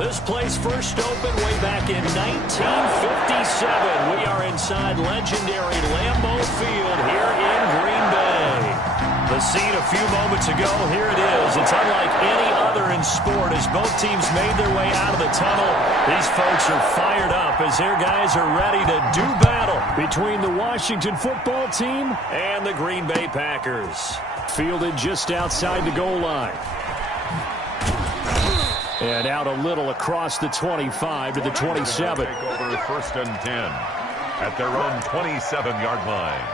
This place first opened way back in 1957. We are inside legendary Lambeau Field here in Green Bay. The scene a few moments ago, here it is. It's unlike any other in sport as both teams made their way out of the tunnel. These folks are fired up as their guys are ready to do battle between the Washington football team and the Green Bay Packers. Fielded just outside the goal line. And out a little across the 25 to the 27. Take over 1st and 10 at their own 27-yard line.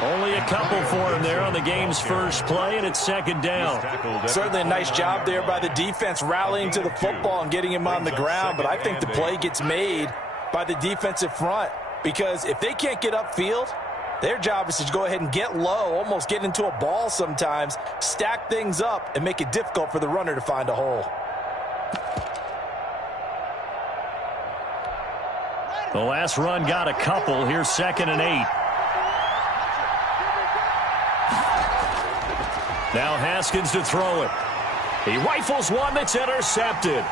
Only a couple for him there on the game's first play, and it's 2nd down. Certainly a nice job there by the defense rallying to the football and getting him on the ground, but I think the play gets made by the defensive front because if they can't get upfield, their job is to go ahead and get low, almost get into a ball sometimes, stack things up, and make it difficult for the runner to find a hole. The last run got a couple. Here's 2nd and 8. Now Haskins to throw it. He rifles one that's intercepted.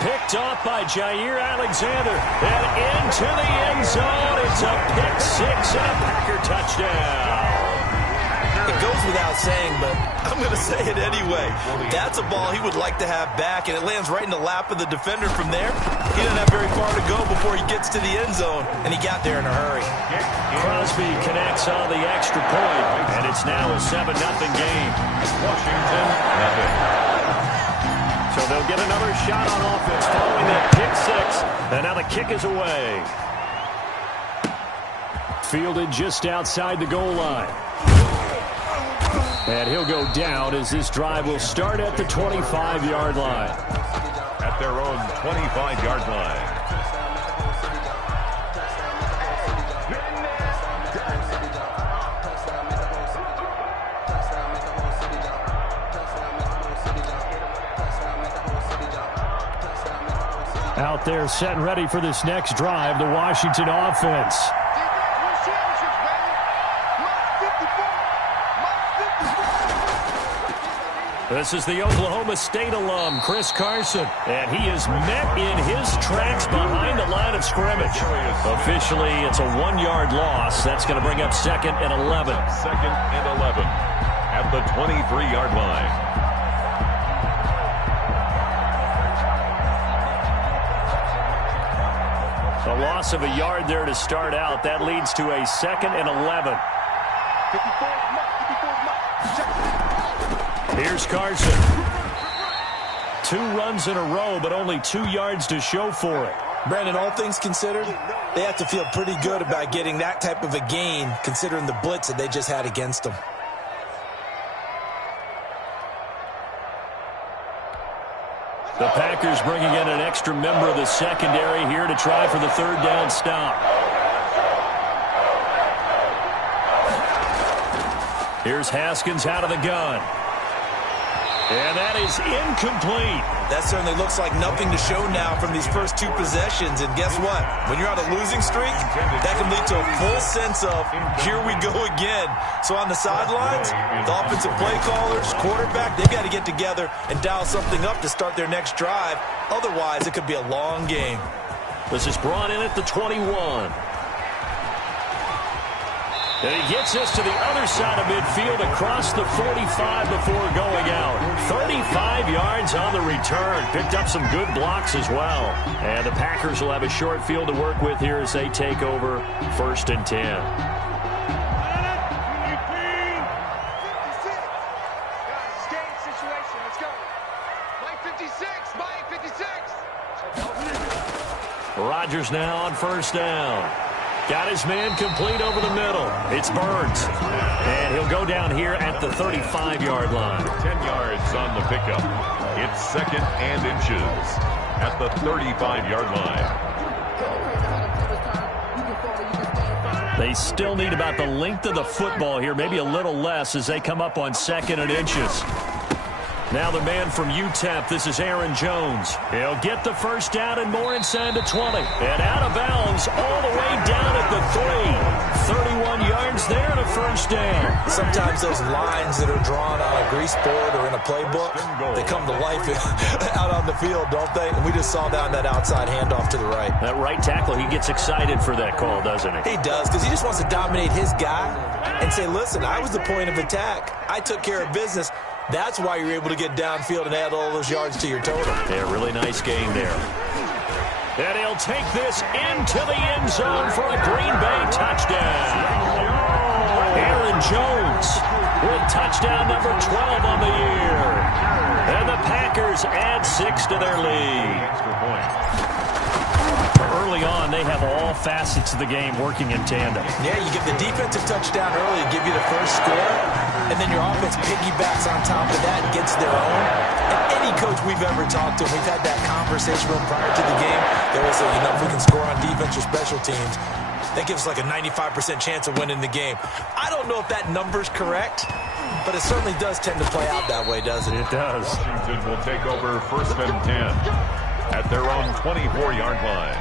Picked off by Jair Alexander. And into the end zone. It's a pick 6 and a Packer touchdown. It goes without saying, but I'm going to say it anyway. That's a ball he would like to have back, and it lands right in the lap of the defender from there. He doesn't have very far to go before he gets to the end zone, and he got there in a hurry. Crosby connects on the extra point, and it's now a 7-0 game. Washington, nothing. So they'll get another shot on offense following that pick 6, and now the kick is away. Fielded just outside the goal line. And he'll go down as this drive will start at the 25-yard line. At their own 25-yard line. Out there set and ready for this next drive, the Washington offense. This is the Oklahoma State alum, Chris Carson, and he is met in his tracks behind the line of scrimmage. Officially, it's a 1-yard loss. That's going to bring up 2nd and 11. 2nd and 11 at the 23-yard line. A loss of a yard there to start out. That leads to a 2nd and 11. Here's Carson. 2 runs in a row, but only 2 yards to show for it. Brandon, all things considered, they have to feel pretty good about getting that type of a gain, considering the blitz that they just had against them. The Packers bringing in an extra member of the secondary here to try for the 3rd down stop. Here's Haskins out of the gun. And that is incomplete. That certainly looks like nothing to show now from these first 2 possessions. And guess what? When you're on a losing streak, that can lead to a full sense of, here we go again. So on the sidelines, the offensive play callers, quarterback, they've got to get together and dial something up to start their next drive. Otherwise, it could be a long game. This is brought in at the 21. And he gets us to the other side of midfield across the 45 before going out. 35 yards on the return. Picked up some good blocks as well. And the Packers will have a short field to work with here as they take over 1st and 10. Rodgers now on 1st down. Got his man complete over the middle. It's Burns. And he'll go down here at the 35-yard line. 10 yards on the pickup. It's 2nd and inches at the 35-yard line. They still need about the length of the football here, maybe a little less as they come up on 2nd and inches. Now the man from UTEP, this is Aaron Jones. He'll get the first down and more inside the 20. And out of bounds all the way down at the 3. 31 yards there and a first down. Sometimes those lines that are drawn on a grease board or in a playbook, they come to life out on the field, don't they? And we just saw that on that outside handoff to the right. That right tackle, he gets excited for that call, doesn't he? He does, because he just wants to dominate his guy and say, listen, I was the point of attack. I took care of business. That's why you're able to get downfield and add all those yards to your total. Yeah, really nice game there. And he'll take this into the end zone for a Green Bay touchdown. Aaron Jones with touchdown number 12 on the year. And the Packers add 6 to their lead. Early on, they have all facets of the game working in tandem. Yeah, you give the defensive touchdown early, give you the first score, and then your offense piggybacks on top of that and gets their own. And any coach we've ever talked to, we've had that conversation with them prior to the game. They always say, if we can score on defense or special teams, that gives us like a 95% chance of winning the game. I don't know if that number's correct, but it certainly does tend to play out that way, doesn't it? It does. Washington will take over 1st and 10 at their own 24-yard line.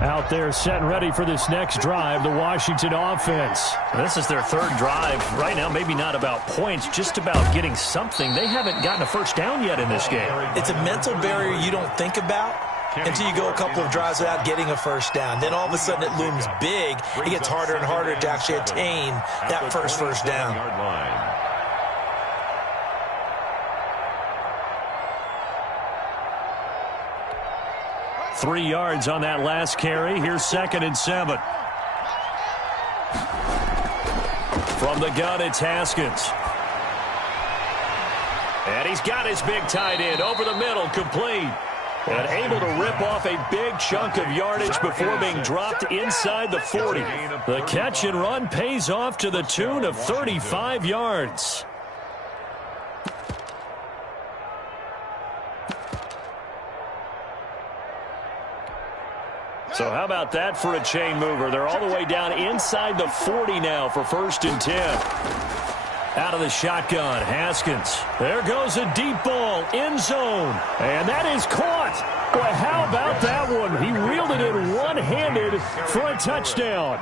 Out there set and ready for this next drive, the Washington offense. This is their 3rd drive. Right now, maybe not about points, just about getting something. They haven't gotten a first down yet in this game. It's a mental barrier you don't think about until you go a couple of drives without getting a first down. Then all of a sudden it looms big. It gets harder and harder to actually attain that first down. 3 yards on that last carry. Here's 2nd and 7. From the gun, it's Haskins. And he's got his big tight end over the middle, complete. And able to rip off a big chunk of yardage before being dropped inside the 40. The catch and run pays off to the tune of 35 yards. So how about that for a chain mover? They're all the way down inside the 40 now for 1st and 10. Out of the shotgun, Haskins. There goes a deep ball, end zone. And that is caught. Boy, how about that one? He reeled it in one-handed for a touchdown.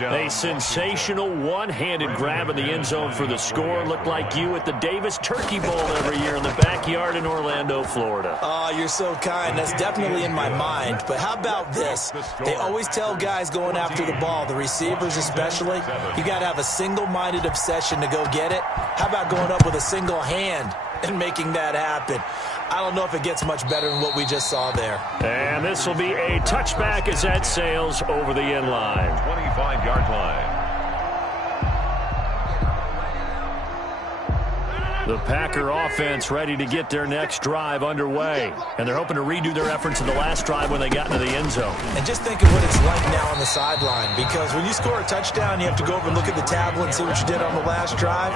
A sensational one-handed grab in the end zone for the score. Looked like you at the Davis Turkey Bowl every year in the backyard in Orlando, Florida. Oh, you're so kind. That's definitely in my mind. But how about this? They always tell guys going after the ball, the receivers especially, you got to have a single-minded obsession to go get it. How about going up with a single hand and making that happen? I don't know if it gets much better than what we just saw there. And this will be a touchback as that sails over the end line. 25-yard line. The Packer offense ready to get their next drive underway. And they're hoping to redo their efforts in the last drive when they got into the end zone. And just think of what it's like now on the sideline. Because when you score a touchdown, you have to go over and look at the tablet and see what you did on the last drive.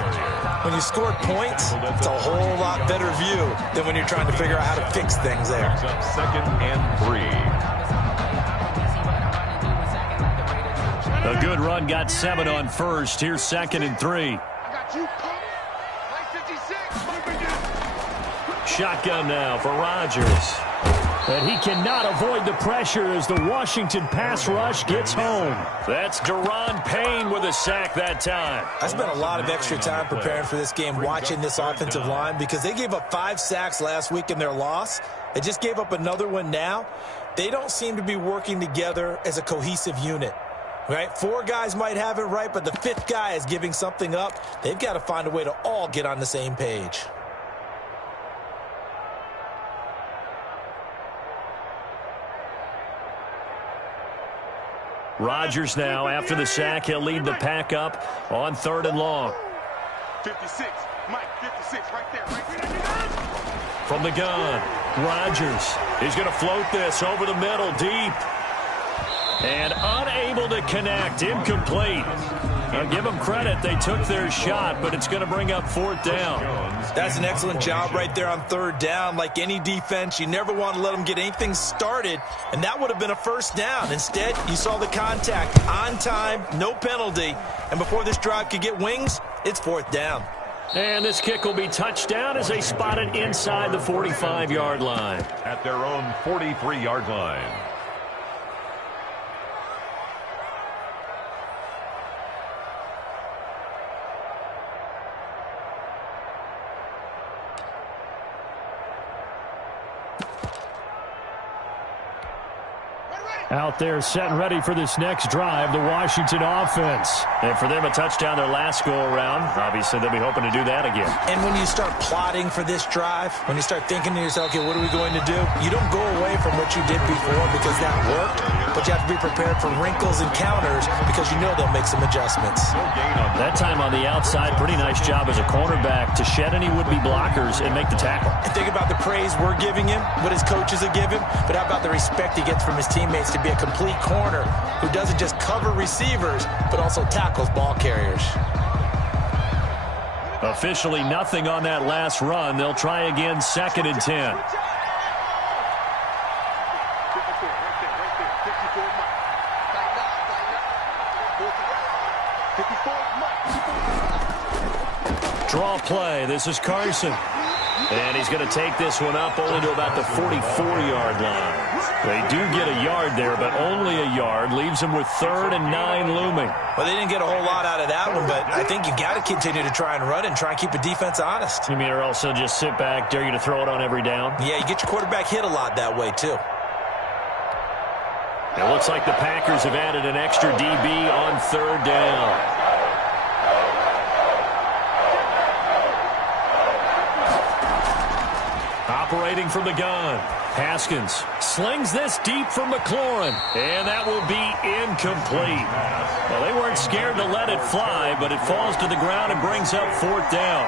When you scored points, it's a whole lot better view than when you're trying to figure out how to fix things there. 2nd and 3. A good run got 7 on 1st. Here's 2nd and 3. Shotgun now for Rodgers. And he cannot avoid the pressure as the Washington pass rush gets home. That's Daron Payne with a sack that time. I spent a lot of extra time preparing for this game watching this offensive line because they gave up 5 sacks last week in their loss. They just gave up another one now. They don't seem to be working together as a cohesive unit. Right? 4 guys might have it right, but the 5th guy is giving something up. They've got to find a way to all get on the same page. Rodgers now, after the sack, he'll lead the pack up on 3rd and long. 56, Mike, 56, right there. From the gun, Rodgers. He's going to float this over the middle, deep. And unable to connect, incomplete. Now give them credit. They took their shot, but it's going to bring up 4th down. That's an excellent job right there on 3rd down. Like any defense, you never want to let them get anything started, and that would have been a 1st down. Instead, you saw the contact on time, no penalty, and before this drive could get wings, it's 4th down. And this kick will be touchdown as they spot it inside the 45-yard line. At their own 43-yard line. Out there set and ready for this next drive, the Washington offense. And for them, a touchdown their last go-around. Obviously, they'll be hoping to do that again. And when you start plotting for this drive, when you start thinking to yourself, okay, what are we going to do? You don't go away from what you did before because that worked, but you have to be prepared for wrinkles and counters because you know they'll make some adjustments. That time on the outside, pretty nice job as a cornerback to shed any would-be blockers and make the tackle. And think about the praise we're giving him, what his coaches have given, but how about the respect he gets from his teammates to be a complete corner who doesn't just cover receivers, but also tackles ball carriers. Officially nothing on that last run. They'll try again, 2nd and 10. Draw play. This is Carson. And he's going to take this one up only to about the 44-yard line. They do get a yard there, but only a yard. Leaves them with 3rd and 9 looming. Well, they didn't get a whole lot out of that one, but I think you got to continue to try and run and try and keep the defense honest. You mean, or also just sit back, dare you to throw it on every down? Yeah, you get your quarterback hit a lot that way, too. It looks like the Packers have added an extra DB on 3rd down. Operating from the gun, Haskins slings this deep for McLaurin, and that will be incomplete. Well, they weren't scared to let it fly, but it falls to the ground and brings up 4th down.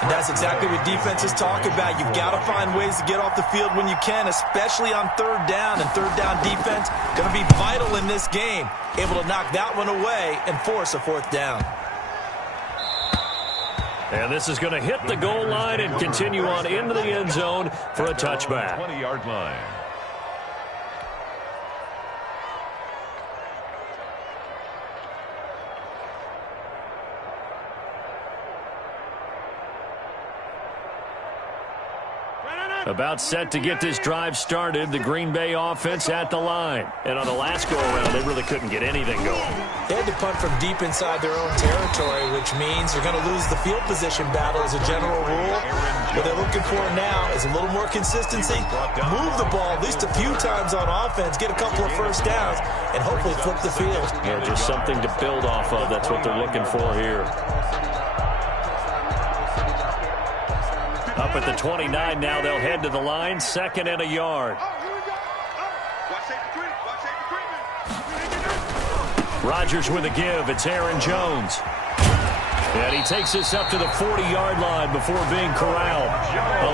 And that's exactly what defenses talk about. You've got to find ways to get off the field when you can, especially on 3rd down. And 3rd down defense going to be vital in this game, able to knock that one away and force a 4th down. And this is going to hit the goal line and continue on into the end zone for a touchback. 20-yard line. About set to get this drive started, the Green Bay offense at the line. And on the last go-around, they really couldn't get anything going. They had to punt from deep inside their own territory, which means they're going to lose the field position battle as a general rule. What they're looking for now is a little more consistency, move the ball at least a few times on offense, get a couple of 1st downs, and hopefully flip the field. Yeah, just something to build off of. That's what they're looking for here. Up at the 29 now, they'll head to the line, 2nd and a yard. Rodgers with a give. It's Aaron Jones. And he takes this up to the 40-yard line before being corralled.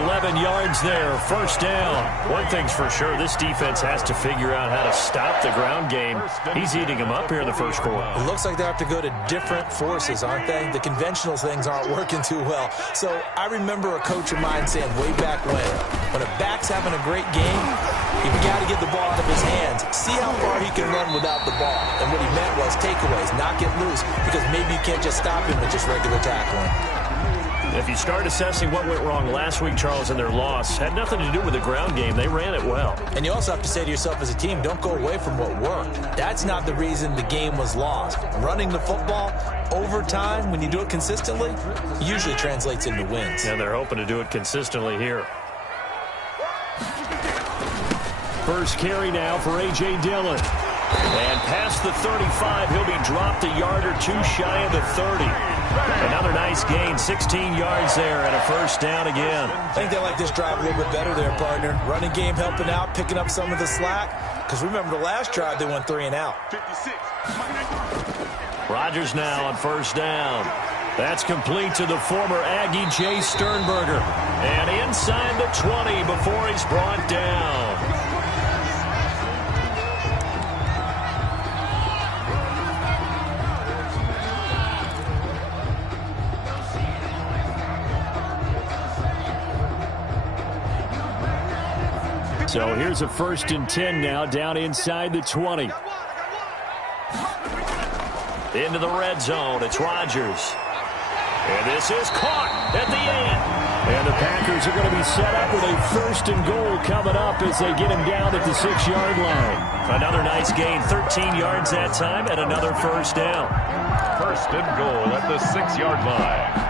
11 yards there, 1st down. One thing's for sure, this defense has to figure out how to stop the ground game. He's eating them up here in the 1st quarter. It looks like they have to go to different forces, aren't they? The conventional things aren't working too well. So I remember a coach of mine saying way back when a back's having a great game, you've got to get the ball out of his hands. See how far he can run without the ball. And what he meant was takeaways, not get loose, because maybe you can't just stop him with just regular tackling. If you start assessing what went wrong last week, Charles, in their loss, had nothing to do with the ground game. They ran it well. And you also have to say to yourself as a team, don't go away from what worked. That's not the reason the game was lost. Running the football over time, when you do it consistently, usually translates into wins. And they're hoping to do it consistently here. First carry now for A.J. Dillon. And past the 35, he'll be dropped a yard or two shy of the 30. Another nice gain, 16 yards there, and a 1st down again. I think they like this drive a little bit better there, partner. Running game helping out, picking up some of the slack. Because remember the last drive, they went 3 and out. 56. Rodgers now on 1st down. That's complete to the former Aggie Jay Sternberger. And inside the 20 before he's brought down. So here's a 1st and 10 now, down inside the 20. Into the red zone. It's Rodgers. And this is caught at the 8. And the Packers are going to be set up with a 1st and goal coming up as they get him down at the 6-yard line. Another nice gain, 13 yards that time, and another 1st down. 1st and goal at the 6-yard line.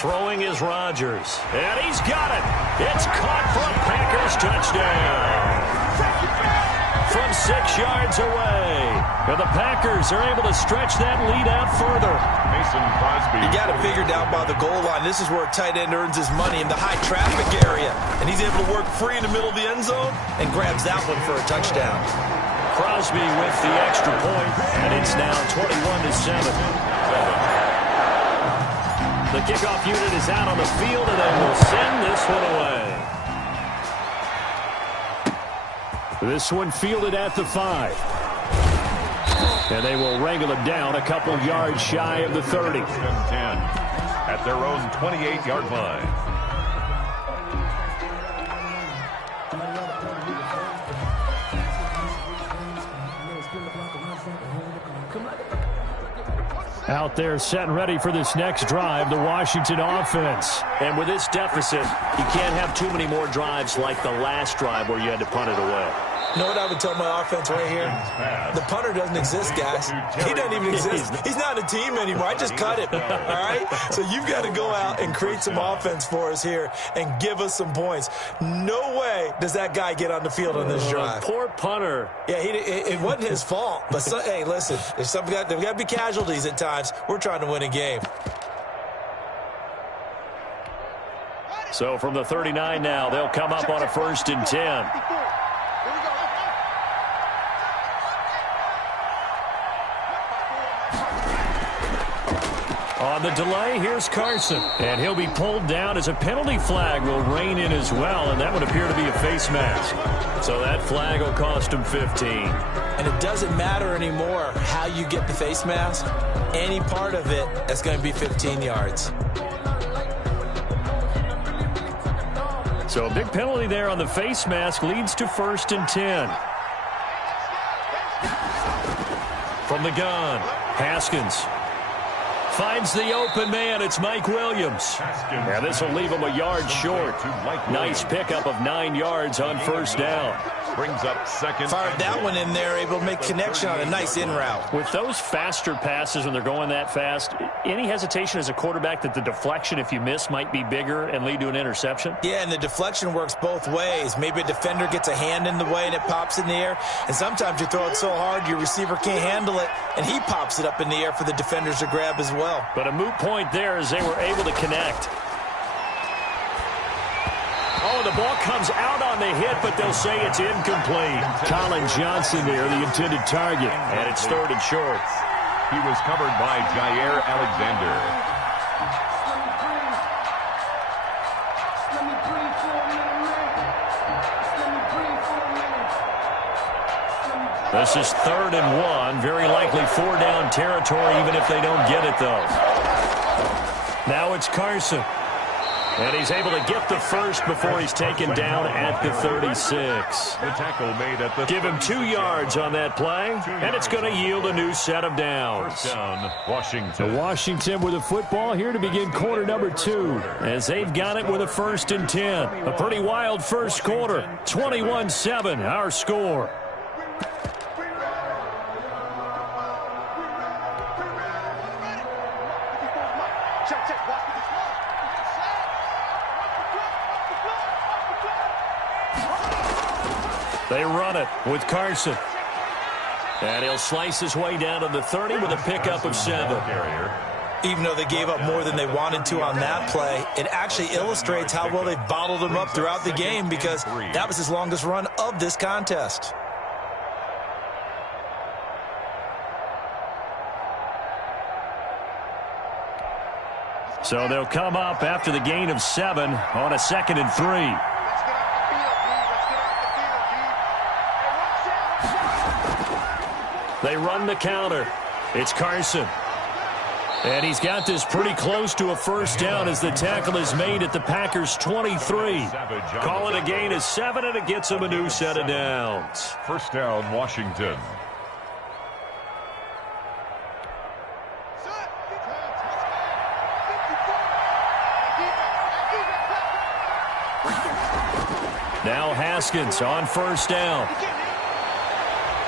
Throwing is Rodgers. And he's got it. It's caught for a Packers touchdown. From 6 yards away. And the Packers are able to stretch that lead out further. Mason Crosby. You got it figured out by the goal line. This is where a tight end earns his money in the high traffic area. And he's able to work free in the middle of the end zone and grabs that one for a touchdown. Crosby with the extra point. And it's now 21-7. The kickoff unit is out on the field, and they will send this one away. This one fielded at the 5. And they will wrangle him down a couple yards shy of the 30. 10 at their own 28-yard line. Out there set and ready for this next drive, the Washington offense. And with this deficit, you can't have too many more drives like the last drive where you had to punt it away. You know what I would tell my offense right here? The punter doesn't exist, guys. He doesn't even exist. He's not a team anymore. I just cut him, all right? So you've got to go out and create some offense for us here and give us some points. No way does that guy get on the field on this drive. Poor punter. Yeah, it wasn't his fault. But, hey, listen, there's got to be casualties at times. We're trying to win a game. So from the 39 now, they'll come up on a 1st and 10. On the delay, here's Carson. And he'll be pulled down as a penalty flag will rein in as well, and that would appear to be a face mask. So that flag will cost him 15. And it doesn't matter anymore how you get the face mask. Any part of it, that's going to be 15 yards. So a big penalty there on the face mask leads to 1st and 10. From the gun, Haskins. Finds the open man. It's Mike Williams. And this will leave him a yard short. Nice pickup of 9 yards on 1st down. Brings up 2nd. Fired that one in there, able to make connection on a nice in route. With those faster passes when they're going that fast, any hesitation as a quarterback that the deflection, if you miss, might be bigger and lead to an interception? Yeah, and the deflection works both ways. Maybe a defender gets a hand in the way and it pops in the air. And sometimes you throw it so hard your receiver can't handle it, and he pops it up in the air for the defenders to grab as well. But a moot point there as they were able to connect. Oh, the ball comes out on the hit, but they'll say it's incomplete. Colin Johnson there, the intended target. And it's 3rd and short. He was covered by Jair Alexander. This is 3rd and 1. Very likely 4-down territory, even if they don't get it, though. Now it's Carson. And he's able to get the first before he's taken down at the 36. The tackle made at the Give him 2 yards on that play, and it's going to yield a new set of downs. 1st down, Washington. So Washington with a football here to begin quarter number 2, as they've got it with a 1st and 10. A pretty wild first quarter. 21-7, our score. They run it with Carson. And he'll slice his way down to the 30 with a pickup of 7. Even though they gave up more than they wanted to on that play, it actually illustrates how well they bottled him up throughout the game, because that was his longest run of this contest. So they'll come up after the gain of 7 on a 2nd and 3. They run the counter. It's Carson. And he's got this pretty close to a first down as the tackle is made at the Packers' 23. Call it a gain of 7, and it gets him a new set of downs. First down, Washington. Now Haskins on first down.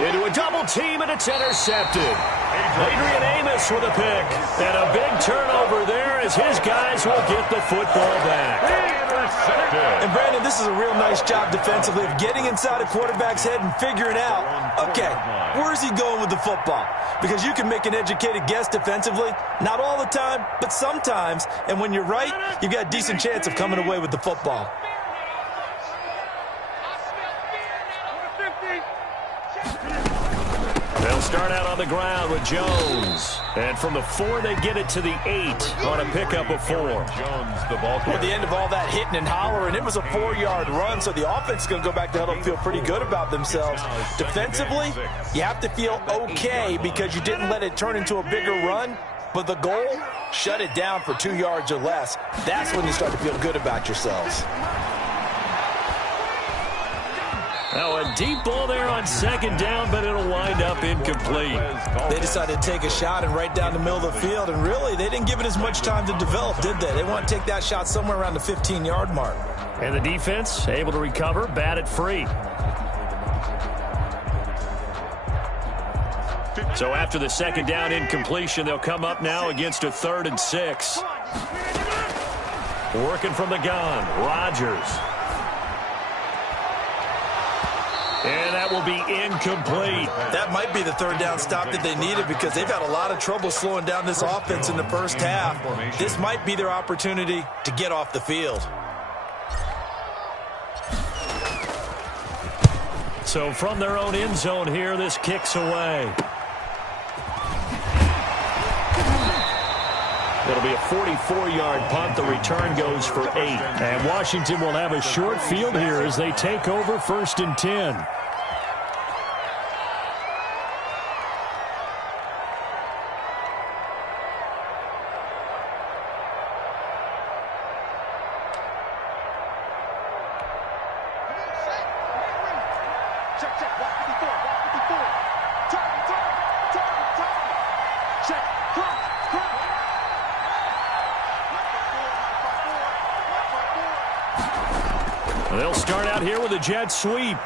Into a double team, and it's intercepted. Adrian Amos with a pick. And a big turnover there as his guys will get the football back. And Brandon, this is a real nice job defensively of getting inside a quarterback's head and figuring out, okay, where's he going with the football? Because you can make an educated guess defensively, not all the time, but sometimes. And when you're right, you've got a decent chance of coming away with the football. They'll start out on the ground with Jones. And from the 4, they get it to the 8 on a pickup of 4. Jones, the ball carrier. At the end of all that hitting and hollering, it was a 4-yard run, so the offense is going to go back to huddle and feel pretty good about themselves. Defensively, you have to feel okay because you didn't let it turn into a bigger run, but the goal, shut it down for 2 yards or less. That's when you start to feel good about yourselves. Now a deep ball there on second down, but it'll wind up incomplete. They decided to take a shot and right down the middle of the field, and really, they didn't give it as much time to develop, did they? They want to take that shot somewhere around the 15-yard mark. And the defense able to recover, bat it free. So after the second down incompletion, they'll come up now against a 3rd and 6. Working from the gun, Rodgers. And that will be incomplete. That might be the 3rd down stop that they needed because they've had a lot of trouble slowing down this offense in the first half. This might be their opportunity to get off the field. So from their own end zone here, this kicks away. It'll be a 44-yard punt. The return goes for 8. And Washington will have a short field here as they take over 1st and 10. They'll start out here with a jet sweep.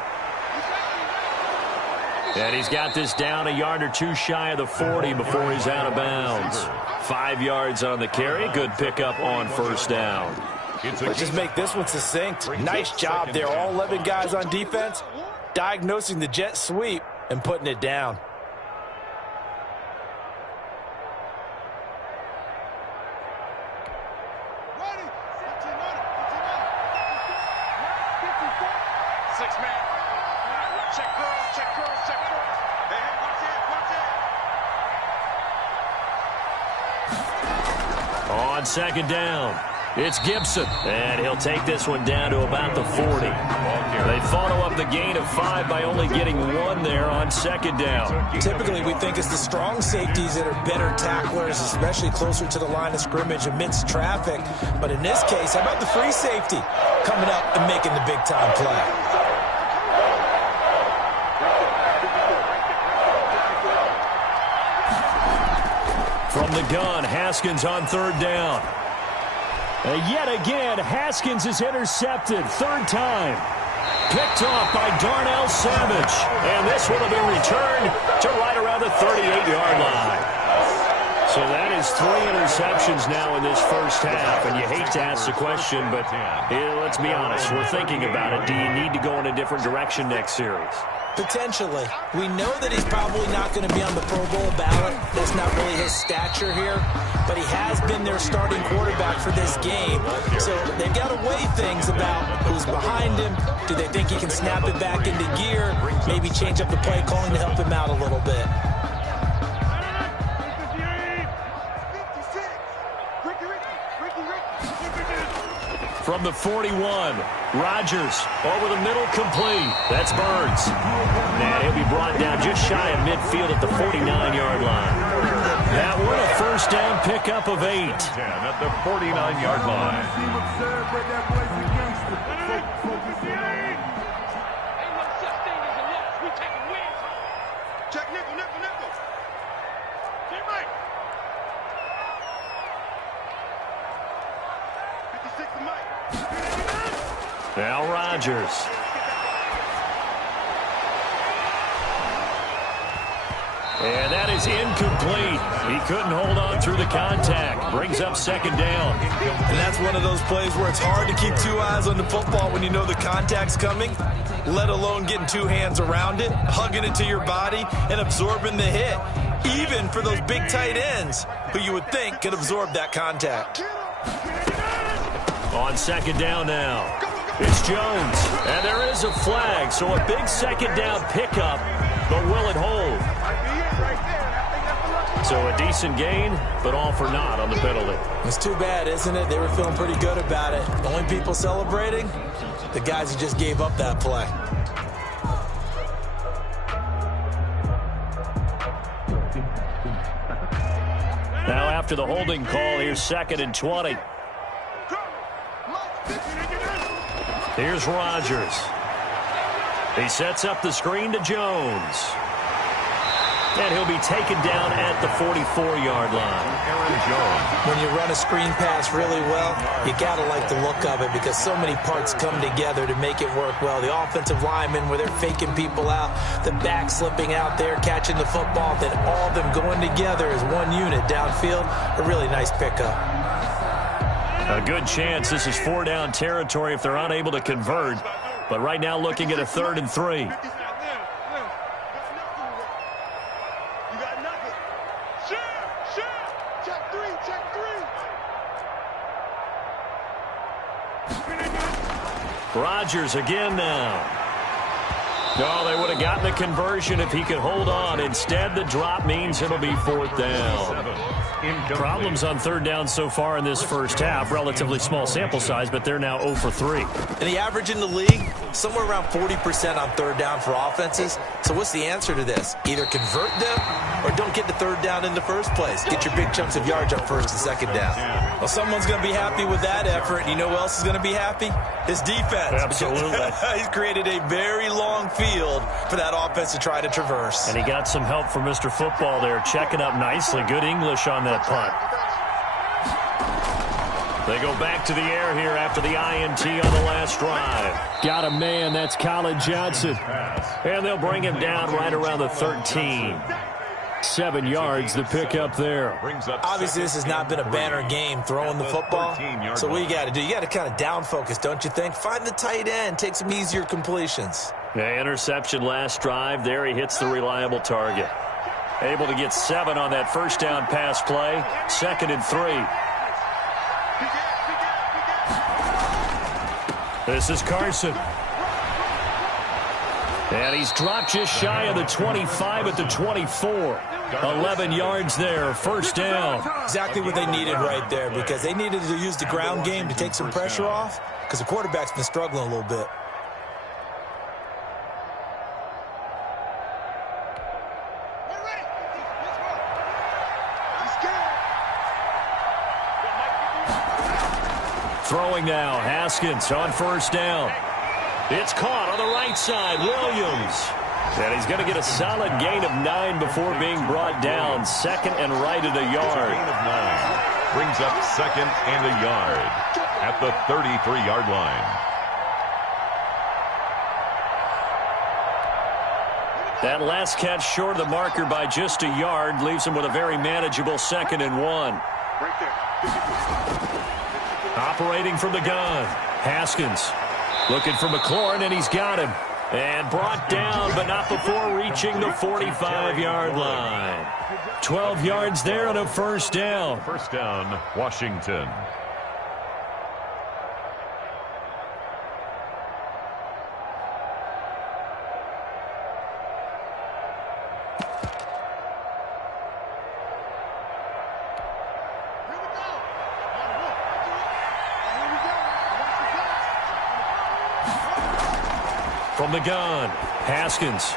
And he's got this down a yard or 2 shy of the 40 before he's out of bounds. 5 yards on the carry. Good pickup on first down. Let's just make this one succinct. Nice job there. All 11 guys on defense diagnosing the jet sweep and putting it down. On second down, it's Gibson, and he'll take this one down to about the 40. They follow up the gain of 5 by only getting 1 there on second down. Typically, we think it's the strong safeties that are better tacklers, especially closer to the line of scrimmage amidst traffic. But in this case, how about the free safety coming up and making the big-time play? From the gun, Haskins on 3rd down. Yet again, Haskins is intercepted. 3rd time. Picked off by Darnell Savage. And this one will be returned to right around the 38-yard line. So that is 3 interceptions now in this first half. And you hate to ask the question, but let's be honest. We're thinking about it. Do you need to go in a different direction next series? Potentially. We know that he's probably not going to be on the Pro Bowl ballot. That's not really his stature here. But he has been their starting quarterback for this game. So they've got to weigh things about who's behind him. Do they think he can snap it back into gear? Maybe change up the play calling to help him out a little bit. from the 41. Rodgers over the middle, complete. That's Burns. And he'll be brought down just shy of midfield at the 49-yard line. That one a first down pickup of 8. 10 at the 49-yard line. Check nickel, nickel, nickel. Get right. 56 to Mike. Now Rodgers. And that is incomplete. He couldn't hold on through the contact. Brings up second down. And that's one of those plays where it's hard to keep two eyes on the football when you know the contact's coming, let alone getting two hands around it, hugging it to your body, and absorbing the hit, even for those big tight ends who you would think could absorb that contact. On second down now, it's Jones. And there is a flag, so a big second down pickup, but will it hold? So a decent gain, but all for naught on the penalty. It's too bad, isn't it? They were feeling pretty good about it. The only people celebrating, the guys who just gave up that play. Now after the holding call, here's 2nd and 20. Here's Rodgers. He sets up the screen to Jones. And he'll be taken down at the 44-yard line. Aaron Jones. When you run a screen pass really well, you got to like the look of it because so many parts come together to make it work well. The offensive linemen, where they're faking people out, the back slipping out there, catching the football, then all of them going together as one unit downfield. A really nice pickup. A good chance this is 4-down territory if they're unable to convert. But right now looking at a 3rd and 3. Rodgers again now. No, they would have gotten the conversion if he could hold on. Instead, the drop means it'll be 4th down. Problems on 3rd down so far in this first half. Relatively small sample size, but they're now 0 for 3. And the average in the league, somewhere around 40% on 3rd down for offenses. So what's the answer to this? Either convert them or don't get the 3rd down in the first place. Get your big chunks of yards up 1st and 2nd down. Well, someone's going to be happy with that effort. And you know who else is going to be happy? His defense. Absolutely. He's created a very long field for that offense to try to traverse. And he got some help from Mr. Football there, checking up nicely. Good English on that punt. They go back to the air here after the INT on the last drive. Got a man, that's Colin Johnson. And they'll bring him down right around the 13. 7 yards to pick up there. Obviously, this has not been a banner game throwing the football. So what you got to do, you got to kind of down focus, don't you think? Find the tight end, take some easier completions. Yeah, interception last drive. There he hits the reliable target. Able to get 7 on that first down pass play. 2nd and 3. This is Carson. And he's dropped just shy of the 25 at the 24. 11 yards there, first down. Exactly what they needed right there because they needed to use the ground game to take some pressure off because the quarterback's been struggling a little bit. Throwing now, Haskins on first down. It's caught on the right side, Williams. And he's going to get a solid gain of 9 before being brought down. 2nd and right at a yard. Gain of 9 brings up 2nd and a yard at the 33-yard line. That last catch short of the marker by just a yard leaves him with a very manageable 2nd and 1. Right there. Operating from the gun, Haskins looking for McLaurin, and he's got him. And brought down, but not before reaching the 45-yard line. 12 yards there and a first down. First down, Washington. From the gun, Haskins.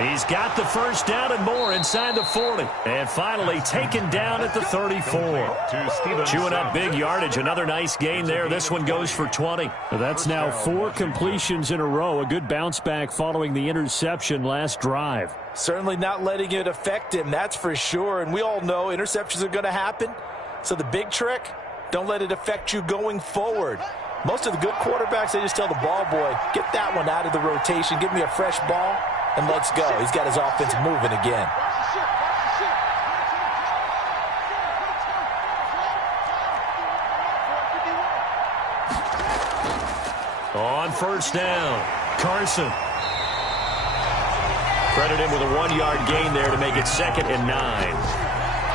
He's got the first down and more inside the 40. And finally taken down at the 34. Chewing up big yardage. Another nice gain there. This one goes for 20. That's now 4 completions in a row. A good bounce back following the interception last drive. Certainly not letting it affect him, that's for sure. And we all know interceptions are going to happen. So the big trick, don't let it affect you going forward. Most of the good quarterbacks, they just tell the ball boy, get that one out of the rotation, give me a fresh ball, and let's go. He's got his offense moving again. On first down, Carson. Credit him with a 1-yard gain there to make it 2nd and 9.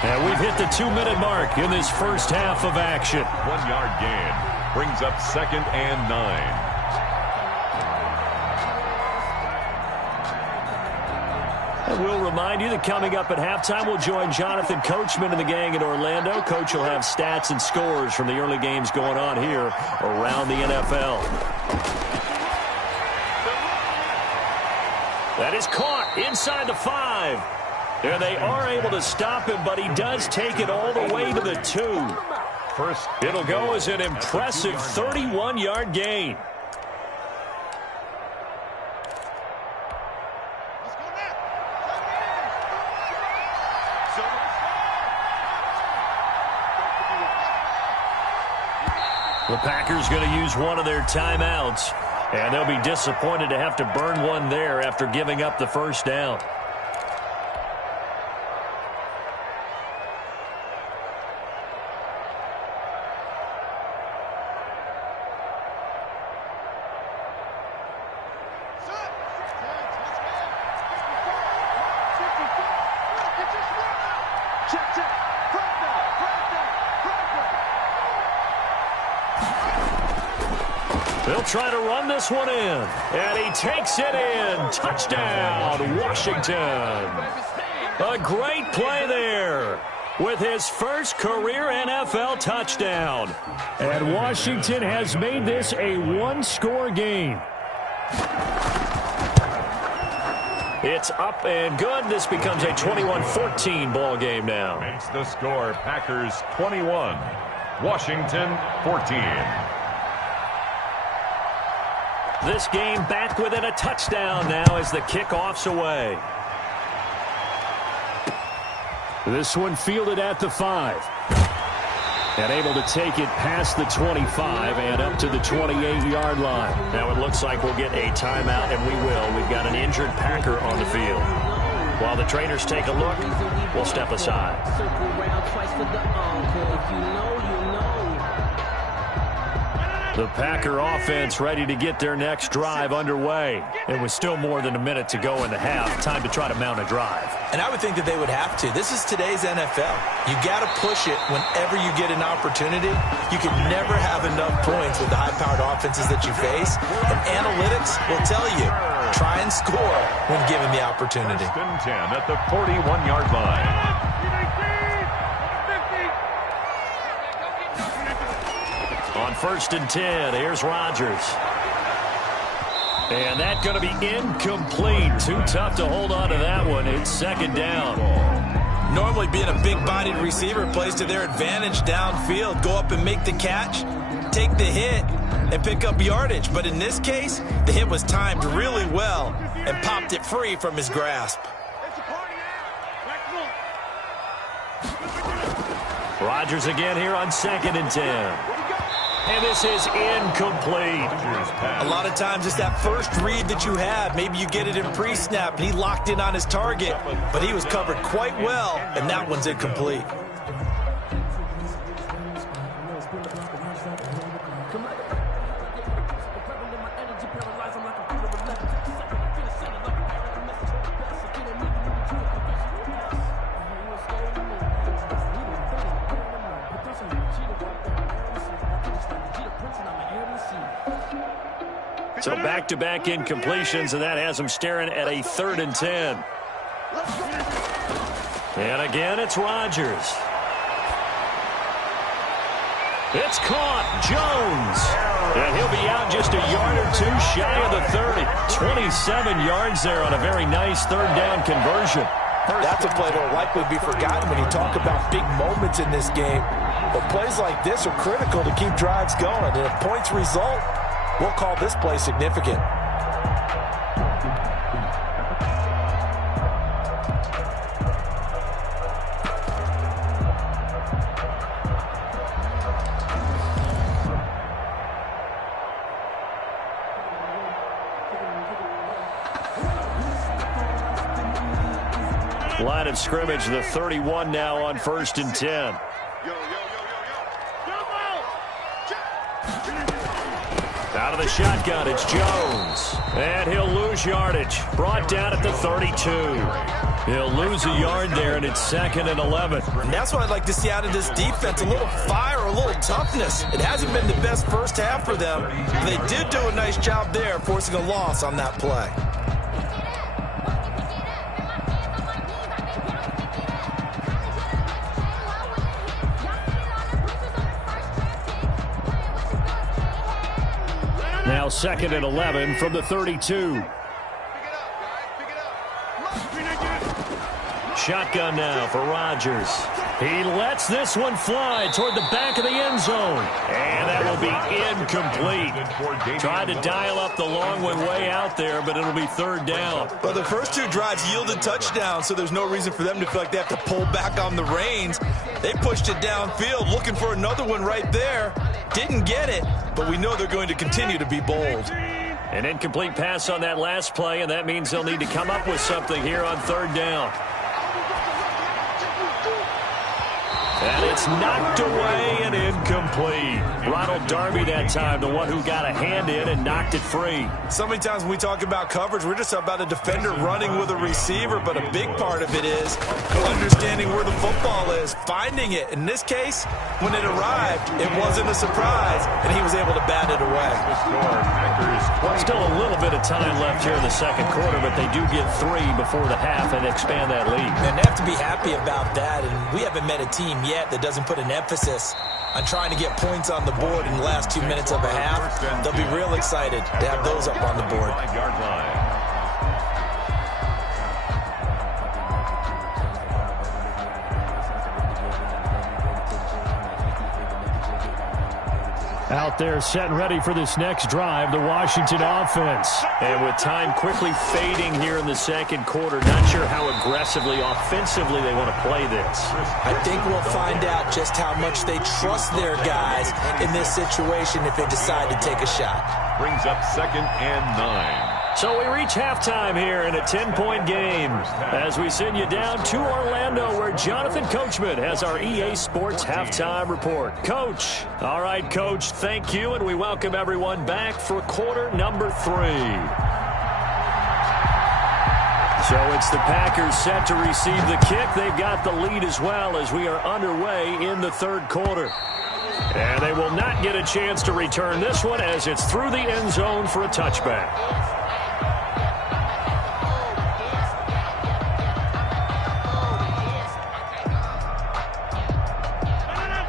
And we've hit the 2-minute mark in this first half of action. 1-yard gain brings up 2nd and 9. And we'll remind you that coming up at halftime, we'll join Jonathan Coachman and the gang in Orlando. Coach will have stats and scores from the early games going on here around the NFL. That is caught inside the 5. And they are able to stop him, but he does take it all the way to the 2. It'll go as an impressive 31-yard gain. The Packers going to use one of their timeouts, and they'll be disappointed to have to burn one there after giving up the first down. They'll try to run this one in, and he takes it in. Touchdown, Washington. A great play there with his first career NFL touchdown. And Washington has made this a 1-score game. It's up and good. This becomes a 21-14 ball game now. Makes the score Packers 21, Washington 14. This game back within a touchdown now as the kickoff's away. This one fielded at the 5. And able to take it past the 25 and up to the 28-yard line. Now it looks like we'll get a timeout, and we will. We've got an injured Packer on the field. While the trainers take a look, we'll step aside. The Packer offense ready to get their next drive underway. And with still more than a minute to go in the half, time to try to mount a drive. And I would think that they would have to. This is today's NFL. You got to push it whenever you get an opportunity. You can never have enough points with the high-powered offenses that you face. And analytics will tell you, try and score when given the opportunity. 1st and 10 at the 41-yard line. On 1st and 10, here's Rodgers. And that's going to be incomplete. Too tough to hold on to that one. It's 2nd down. Normally being a big-bodied receiver plays to their advantage downfield. Go up and make the catch, take the hit, and pick up yardage. But in this case, the hit was timed really well and popped it free from his grasp. Rodgers again here on 2nd and 10. And this is incomplete. A lot of times it's that first read that you have. Maybe you get it in pre-snap, and he locked in on his target, but he was covered quite well, and that one's incomplete. So back-to-back incompletions, and that has them staring at a 3rd and 10. And again, it's Rodgers. It's caught. Jones. And he'll be out just a yard or two shy of the 30. 27 yards there on a very nice third down conversion. That's a play that will likely be forgotten when you talk about big moments in this game. But plays like this are critical to keep drives going. And if points result, we'll call this play significant. Line of scrimmage, the 31 now on 1st and 10. Out of the shotgun, it's Jones. And he'll lose yardage. Brought down at the 32. He'll lose a yard there, and it's 2nd and 11. And that's what I'd like to see out of this defense, a little fire, a little toughness. It hasn't been the best first half for them. But they did do a nice job there, forcing a loss on that play. Now 2nd and 11 from the 32. Shotgun now for Rodgers. He lets this one fly toward the back of the end zone. And that will be incomplete. Tried to dial up the long one way out there, but it'll be 3rd down. Well, the first two drives yielded touchdowns, so there's no reason for them to feel like they have to pull back on the reins. They pushed it downfield, looking for another one right there. Didn't get it, but we know they're going to continue to be bold. An incomplete pass on that last play, and that means they'll need to come up with something here on 3rd down. And it's knocked away and incomplete. Ronald Darby that time, the one who got a hand in and knocked it free. So many times when we talk about coverage, we're just about a defender running with a receiver, but a big part of it is understanding where the football is, finding it. In this case, when it arrived, it wasn't a surprise, and he was able to bat it away. Still a little bit of time left here in the 2nd quarter, but they do get 3 before the half and expand that lead. And they have to be happy about that, and we haven't met a team yet that doesn't put an emphasis on trying to get points on the board in the last 2 minutes of a half. They'll be real excited to have those up on the board. Out there set and ready for this next drive, the Washington offense. And with time quickly fading here in the 2nd quarter, not sure how aggressively, offensively they want to play this. I think we'll find out just how much they trust their guys in this situation if they decide to take a shot. Brings up 2nd and 9. So we reach halftime here in a 10-point game as we send you down to Orlando where Jonathan Coachman has our EA Sports halftime report. Coach. All right, Coach, thank you, and we welcome everyone back for quarter number 3. So it's the Packers set to receive the kick. They've got the lead as well as we are underway in the 3rd quarter. And they will not get a chance to return this one as it's through the end zone for a touchback.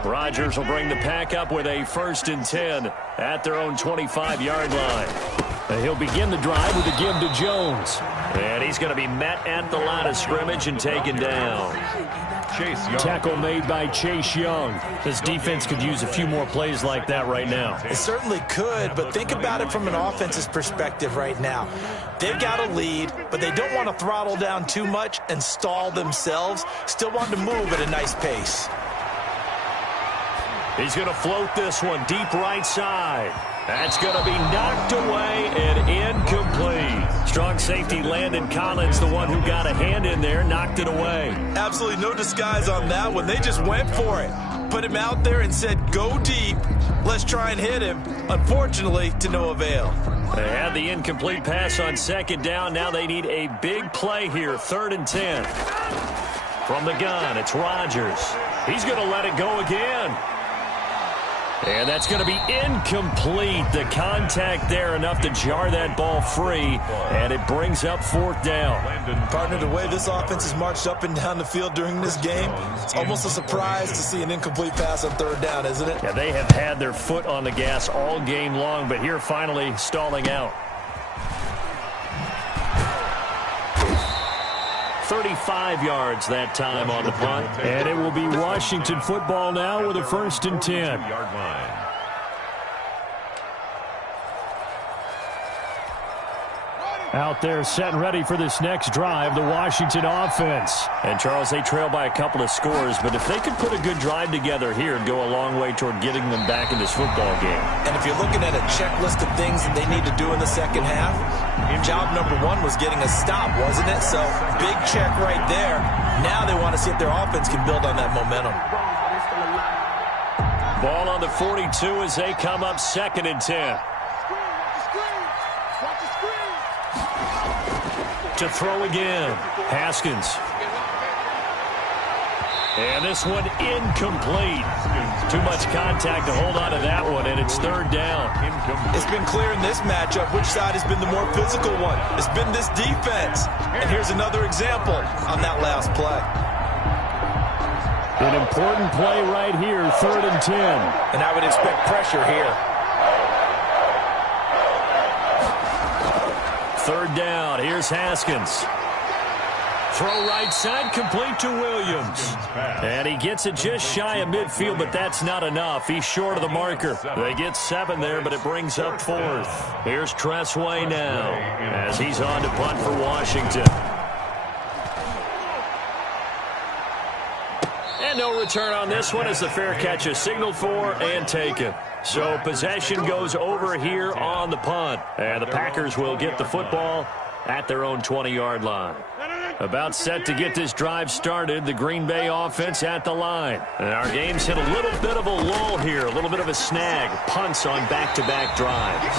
Rodgers will bring the pack up with a 1st and 10 at their own 25-yard line. And he'll begin the drive with a give to Jones. And he's going to be met at the line of scrimmage and taken down. Chase Young. Tackle made by Chase Young. This defense could use a few more plays like that right now. It certainly could, but think about it from an offense's perspective right now. They've got a lead, but they don't want to throttle down too much and stall themselves. Still want to move at a nice pace. He's going to float this one deep right side. That's going to be knocked away and incomplete. Strong safety Landon Collins, the one who got a hand in there, knocked it away. Absolutely no disguise on that one. They just went for it. Put him out there and said, go deep. Let's try and hit him. Unfortunately, to no avail. They had the incomplete pass on 2nd down. Now they need a big play here, 3rd and 10. From the gun, it's Rodgers. He's going to let it go again. And that's going to be incomplete. The contact there enough to jar that ball free, and it brings up 4th down. Partner, the way this offense has marched up and down the field during this game, it's almost a surprise to see an incomplete pass on 3rd down, isn't it? Yeah, they have had their foot on the gas all game long, but here finally stalling out. 35 yards that time on the punt. And it will be Washington football now with a 1st and 10. Out there set and ready for this next drive, the Washington offense. And, Charles, they trail by a couple of scores, but if they could put a good drive together here, it'd go a long way toward getting them back in this football game. And if you're looking at a checklist of things that they need to do in the second half, job number 1 was getting a stop, wasn't it? So, big check right there. Now they want to see if their offense can build on that momentum. Ball on the 42 as they come up 2nd and 10. To throw again, Haskins. And this one incomplete. Too much contact to hold on to that one, and it's 3rd down. It's been clear in this matchup which side has been the more physical one. It's been this defense. And here's another example on that last play. An important play right here, 3rd and 10. And I would expect pressure here. 3rd down, here's Haskins. Throw right side, complete to Williams. And he gets it just shy of midfield, but that's not enough. He's short of the marker. They get 7 there, but it brings up 4th. Here's Tressway now as he's on to punt for Washington. And no return on this one as the fair catch is signaled for and taken. So possession goes over here on the punt. And the Packers will get the football at their own 20-yard line. About set to get this drive started, the Green Bay offense at the line. And our game's hit a little bit of a lull here, a little bit of a snag. Punts on back-to-back drives.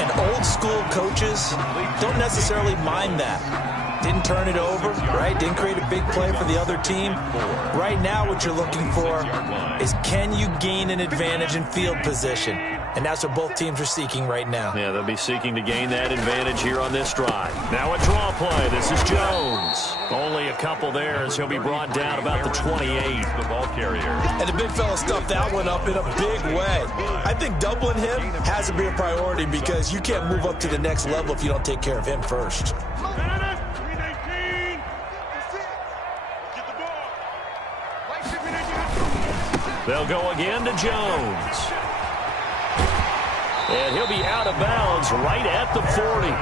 And old-school coaches don't necessarily mind that. Didn't turn it over, right? Didn't create a big play for the other team. Right now what you're looking for is can you gain an advantage in field position? And that's what both teams are seeking right now. Yeah, they'll be seeking to gain that advantage here on this drive. Now a draw play. This is Jones. Only a couple there as he'll be brought down about the 28. The ball carrier. And the big fella stuffed that one up in a big way. I think doubling him has to be a priority because you can't move up to the next level if you don't take care of him first. They'll go again to Jones. And he'll be out of bounds right at the 40.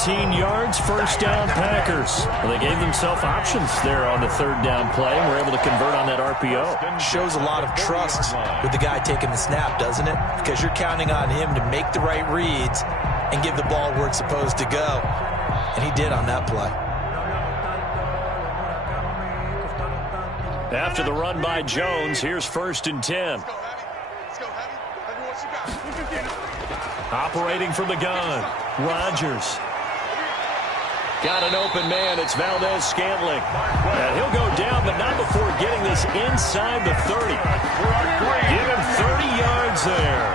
13 yards, 1st down Packers. Well, they gave themselves options there on the 3rd down play and were able to convert on that RPO. Shows a lot of trust with the guy taking the snap, doesn't it? Because you're counting on him to make the right reads and give the ball where it's supposed to go. And he did on that play. After the run by Jones, here's 1st and 10. Operating from the gun, Rodgers. Got an open man. It's Valdez-Scantling. And he'll go down, but not before getting this inside the 30. Give him 30 yards there.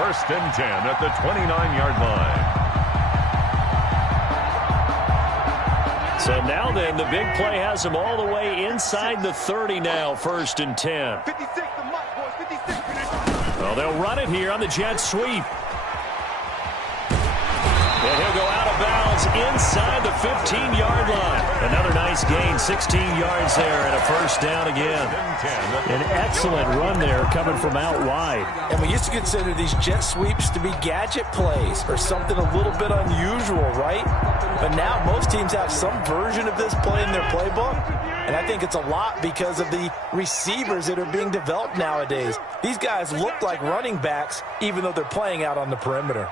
1st and 10 at the 29-yard line. So now then, the big play has him all the way inside the 30 now, 1st and 10. 56, the mic, boys, 56. Well, they'll run it here on the jet sweep. And he'll go out of bounds inside the 15-yard line. Another nice gain, 16 yards there, and a 1st down again. An excellent run there coming from out wide. And we used to consider these jet sweeps to be gadget plays or something a little bit unusual, right? But now most teams have some version of this play in their playbook. And I think it's a lot because of the receivers that are being developed nowadays. These guys look like running backs even though they're playing out on the perimeter.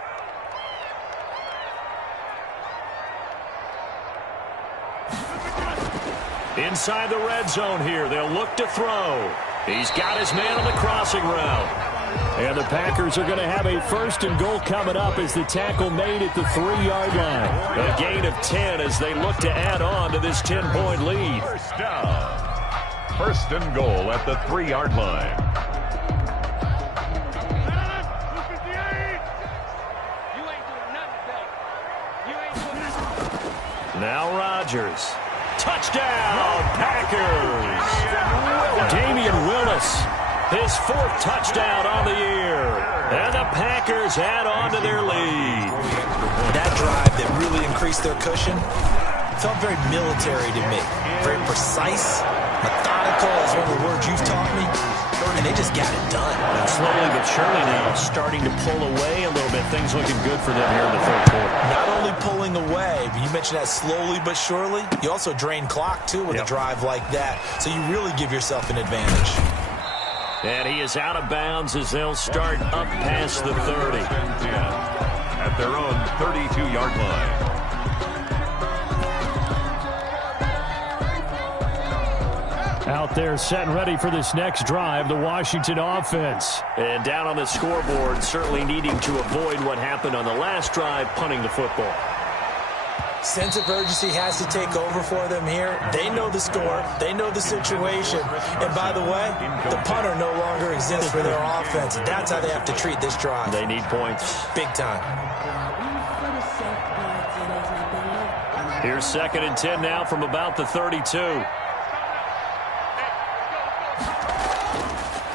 Inside the red zone here, they'll look to throw. He's got his man on the crossing route. And the Packers are going to have a 1st and goal coming up as the tackle made at the 3-yard line. A gain of 10 as they look to add on to this 10-point lead. 1st down. 1st and goal at the 3-yard line. Now Rodgers. Touchdown, Packers. Damian Willis, his 4th touchdown on the year. And the Packers add on to their lead. That drive that really increased their cushion felt very military to me. Very precise, methodical is one of the words you've taught me. And they just got it done. And slowly but surely now starting to pull away a little bit. Things looking good for them here in the 3rd quarter. Not only pulling away, but you mentioned that slowly but surely. You also drain clock, too, with a drive like that. So you really give yourself an advantage. And he is out of bounds as they'll start up past the 30. At their own 32-yard line. Out there set and ready for this next drive, the Washington offense. And down on the scoreboard, certainly needing to avoid what happened on the last drive, punting the football. Sense of urgency has to take over for them here. They know the score. They know the situation. And by the way, the punter no longer exists for their offense. That's how they have to treat this drive. They need points. Big time. Here's 2nd and 10 now from about the 32.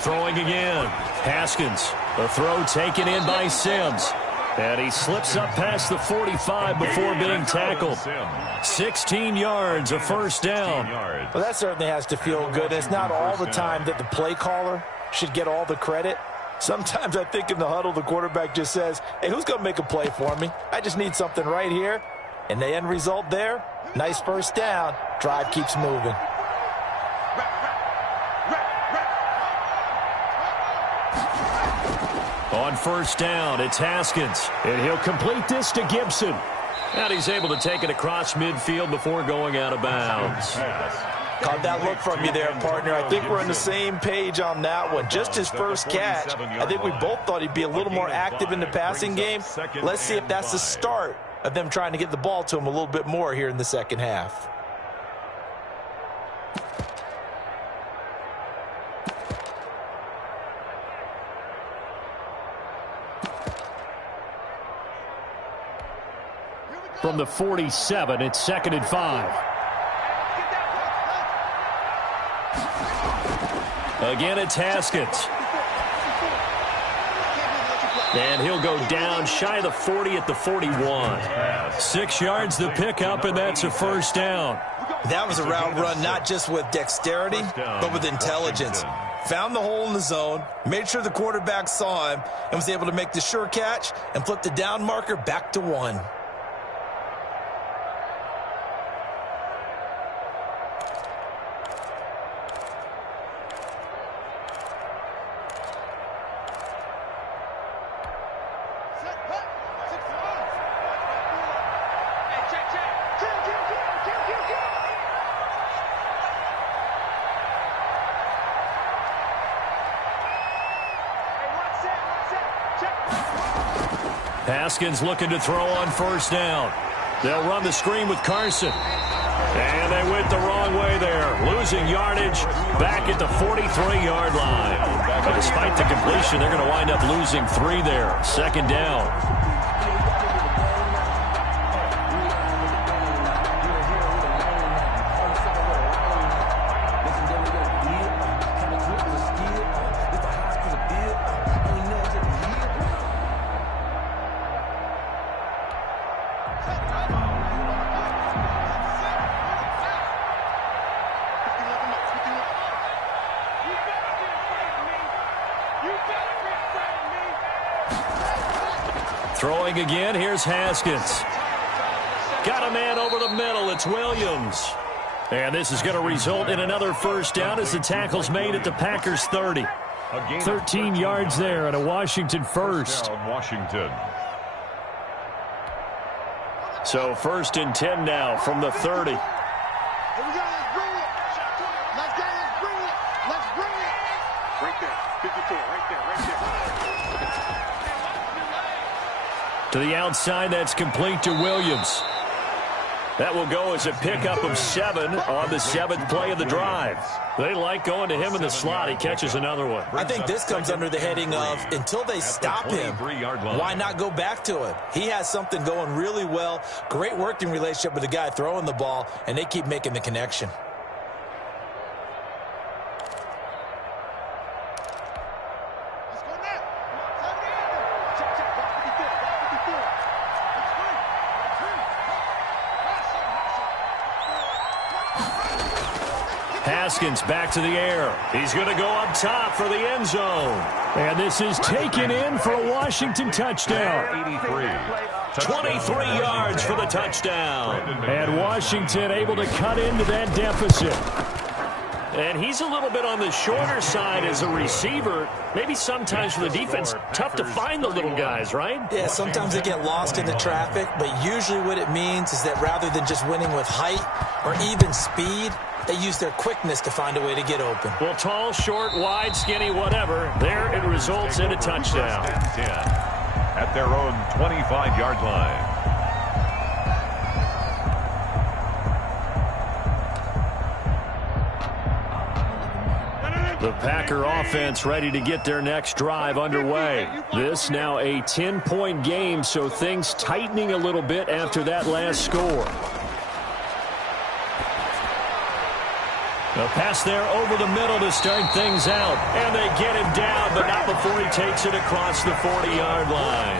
Throwing again. Haskins. A throw taken in by Sims. And he slips up past the 45 before being tackled. 16 yards, a 1st down. Well, that certainly has to feel good. It's not all the time that the play caller should get all the credit. Sometimes I think in the huddle, the quarterback just says, hey, who's going to make a play for me? I just need something right here. And the end result there, nice 1st down. Drive keeps moving. On 1st down, it's Haskins. And he'll complete this to Gibson. And he's able to take it across midfield before going out of bounds. Caught that look from you there, partner. I think we're on the same page on that one. Just his 1st catch. I think we both thought he'd be a little more active in the passing game. Let's see if that's the start of them trying to get the ball to him a little bit more here in the 2nd half. From the 47, it's 2nd and 5. Again, it's Haskins. And he'll go down shy of the 40 at the 41. 6 yards the pickup, and that's a 1st down. That was a route run not just with dexterity, but with intelligence. Found the hole in the zone, made sure the quarterback saw him, and was able to make the sure catch and flip the down marker back to 1. Haskins looking to throw on 1st down. They'll run the screen with Carson. And they went the wrong way there. Losing yardage back at the 43-yard line. But despite the completion, they're going to wind up losing 3 there. 2nd down. Throwing again, here's Haskins. Got a man over the middle, it's Williams. And this is going to result in another 1st down as the tackle's made at the Packers 30. 13 yards there and a Washington 1st. Washington. So 1st and 10 now from the 30. To the outside, that's complete to Williams. That will go as a pickup of 7 on the 7th play of the drive. They like going to him in the slot. He catches another one. I think this comes under the heading of until they stop him, why not go back to him? He has something going really well. Great working relationship with the guy throwing the ball, and they keep making the connection. Haskins back to the air. He's going to go up top for the end zone. And this is taken in for a Washington touchdown. 23 yards for the touchdown. And Washington able to cut into that deficit. And he's a little bit on the shorter side as a receiver. Maybe sometimes for the defense, tough to find the little guys, right? Yeah, sometimes they get lost in the traffic, but usually what it means is that rather than just winning with height or even speed, they use their quickness to find a way to get open. Well, tall, short, wide, skinny, whatever, there it results in a touchdown. At their own 25-yard line. The Packer offense ready to get their next drive underway. This now a 10-point game, so things tightening a little bit after that last score. A pass there over the middle to start things out. And they get him down, but not before he takes it across the 40-yard line.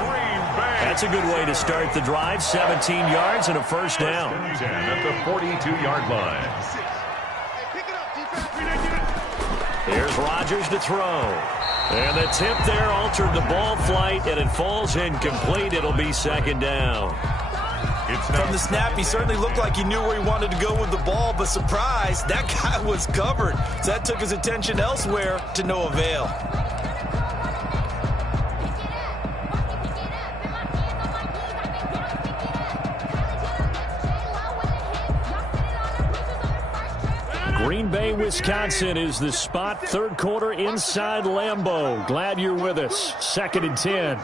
That's a good way to start the drive. 17 yards and a first down. At the 42-yard line. Here's Rodgers to throw. And the tip there altered the ball flight, and it falls incomplete. It'll be second down. From the snap, he certainly looked like he knew where he wanted to go with the ball, but surprise, that guy was covered. So that took his attention elsewhere to no avail. Green Bay, Wisconsin is the spot. Third quarter inside Lambeau. Glad you're with us. 2nd and 10.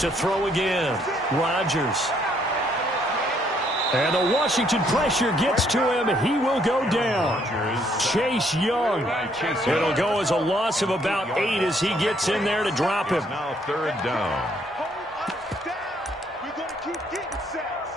To throw again, Rodgers. And the Washington pressure gets to him. He will go down. Chase Young. It'll go as a loss of about 8 as he gets in there to drop him. Now third down. We're going to keep getting sacks.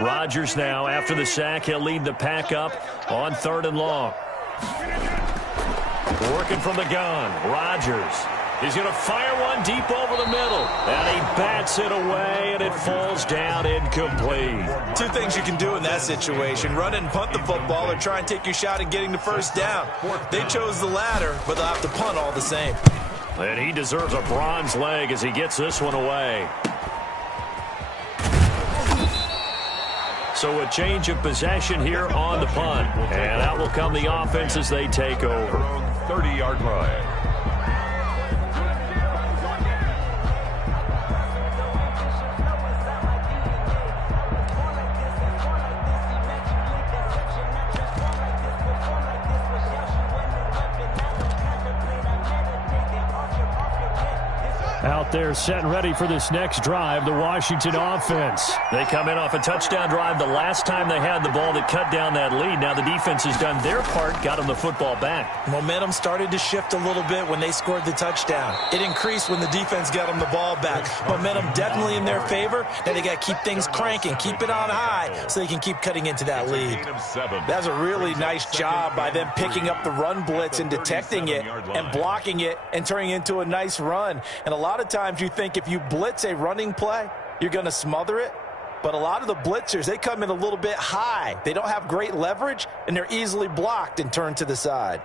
Rodgers now, after the sack, he'll lead the pack up on 3rd and long. Working from the gun, Rodgers. He's going to fire one deep over the middle. And he bats it away, and it falls down incomplete. Two things you can do in that situation. Run and punt the football or try and take your shot at getting the first down. They chose the latter, but they'll have to punt all the same. And he deserves a bronze leg as he gets this one away. So a change of possession here on the punt. And out will come the offense as they take over. 30-yard line. Out there set and ready for this next drive, the Washington offense. They come in off a touchdown drive the last time they had the ball that cut down that lead. Now the defense has done their part, got them the football back. Momentum started to shift a little bit when they scored the touchdown. It increased when the defense got them the ball back. Momentum definitely in their favor. Now they got to keep things cranking, keep it on high so they can keep cutting into that lead. That's a really nice job by them picking up the run blitz and detecting it and blocking it and turning it into a nice run. And a lot of times you think if you blitz a running play, you're going to smother it. But a lot of the blitzers, they come in a little bit high. They don't have great leverage, and they're easily blocked and turned to the side.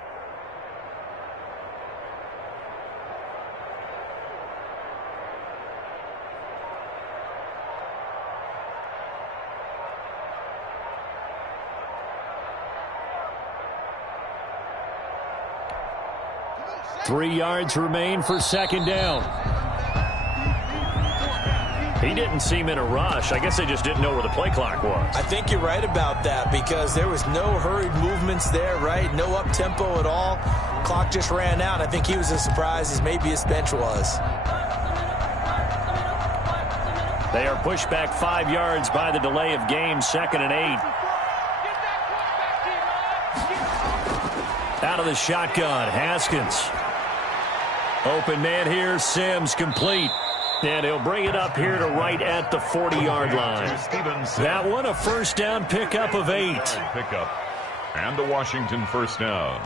3 yards remain for second down. He didn't seem in a rush. I guess they just didn't know where the play clock was. I think you're right about that because there was no hurried movements there, right? No up-tempo at all. Clock just ran out. I think he was as surprised as maybe his bench was. They are pushed back 5 yards by the delay of game, 2nd and 8. Out of the shotgun, Haskins. Open man here, Sims complete. And he'll bring it up here to right at the 40-yard line. That one, a first down pickup of 8. Pickup. And the Washington first down.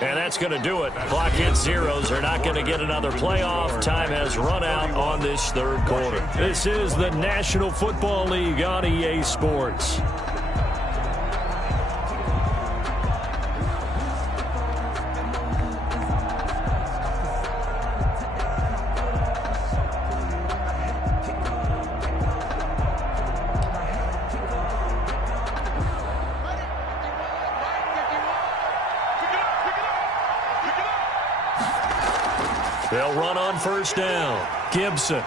And that's going to do it. Clock hits zeros. They're not going to get another playoff. Time has run out on this third quarter. This is the National Football League on EA Sports. They'll run on first down. Gibson.